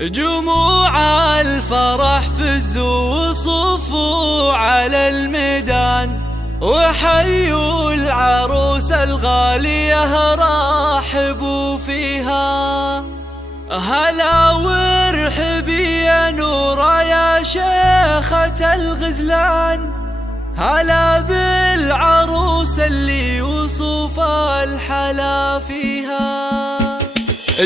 جموع الفرح فزوا وصفوا على الميدان، وحيوا العروس الغالية رحبوا فيها. هلا وارحبي يا نورة يا شيخة الغزلان، هلا بالعروس اللي وصف الحلا فيها.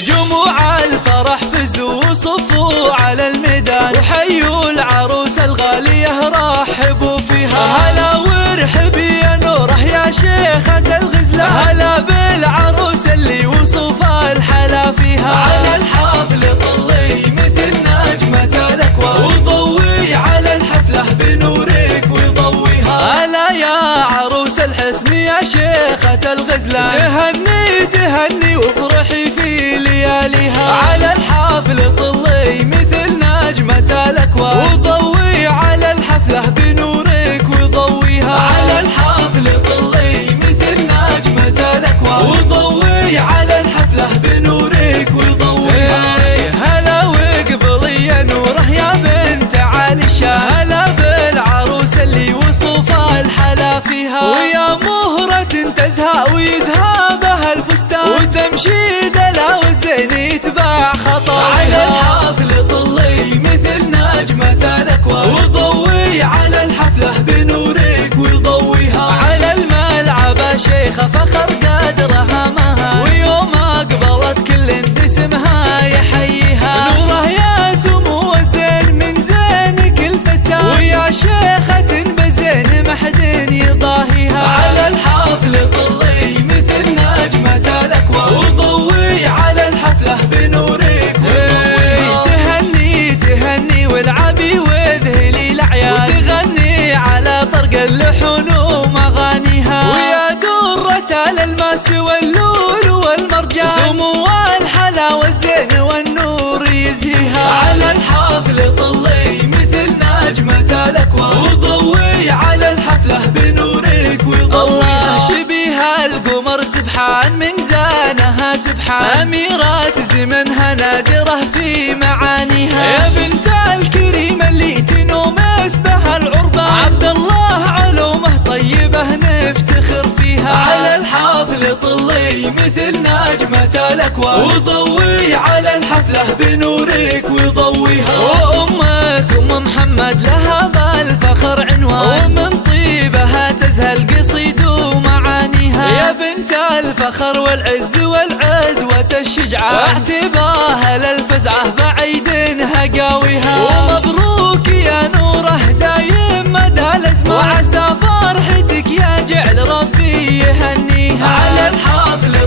جموع الفرح فزوا وصفوا على الميدان، وحيوا العروس الغالية رحبوا فيها. هلا وارحبي يا نوره يا شيخة الغزلان، هلا بالعروس اللي وصف الحلا فيها. على الحفل طلي مثل نجمة الأكوان، وضوي على الحفلة بنورك وضويها. هلا يا عروس الحسن يا شيخة الغزلان، تهني تهني وافرحي في لياليها. على الحفل طلي مثل نجمة الأكوان، وضوي على الحفلة بنورك وضويها. على الحفل طلي مثل نجمة الأكوان، وضوي على الحفلة بنورك وضويها. هلا وقبلي يا نوره يا بنت علي الشاه، هلا بالعروس اللي وصف الحلا فيها. ويا مهرة تزهى ويزهى بها الفستان، وتمشي دلا والزين يتبع خطاها. على الحفل طلي مثل نجمة الأكوان، وضوي على الحفلة بنورك وضويها. على الملعب شيخة فخر قدرها مها، ويوم أقبلت كل باسمها يحييها. نوره يا سمو الزين من زينك الفتان، ويا شيخة بزين ما حد يضاهيها. على الحفل طلي مثل نجمة الأكوان، وضوي على الحفلة بنورك وضويها. تهني تهني والعبي وذهلي الأعياد، وتغني على طرق اللحون ومغانيها. ويا درة الألماس واللول والمرجان، سمو الحلا والزين والنور يزهيها. على الحفل طلي مثل نجمة الأكوان، وضوي على الحفلة بنورك وضويها. شبيها القمر سبحان من زانها سبحان، أميرات زمنها نادرة في معانيها. يا بنت الكريم اللي تنوم اسمها العربان، عبد الله علومه طيبة نفتخر فيها. على الحفل طلي مثل نجمة الأكوان، وضوي على الحفلة بنورك وضويها. وأمك أم محمد لها بالفخر عنوان، ومن طيبها تزهى القصيد ومعانيها. يا بنت الفخر والعز والعزوة الشجعان، اعتباها للفزعة بعيدنها قاويها. ومبروك يا نوره دايم مدى الأزمان، وعسى فرحتك يا جعل ربي يهنيها. على الحفل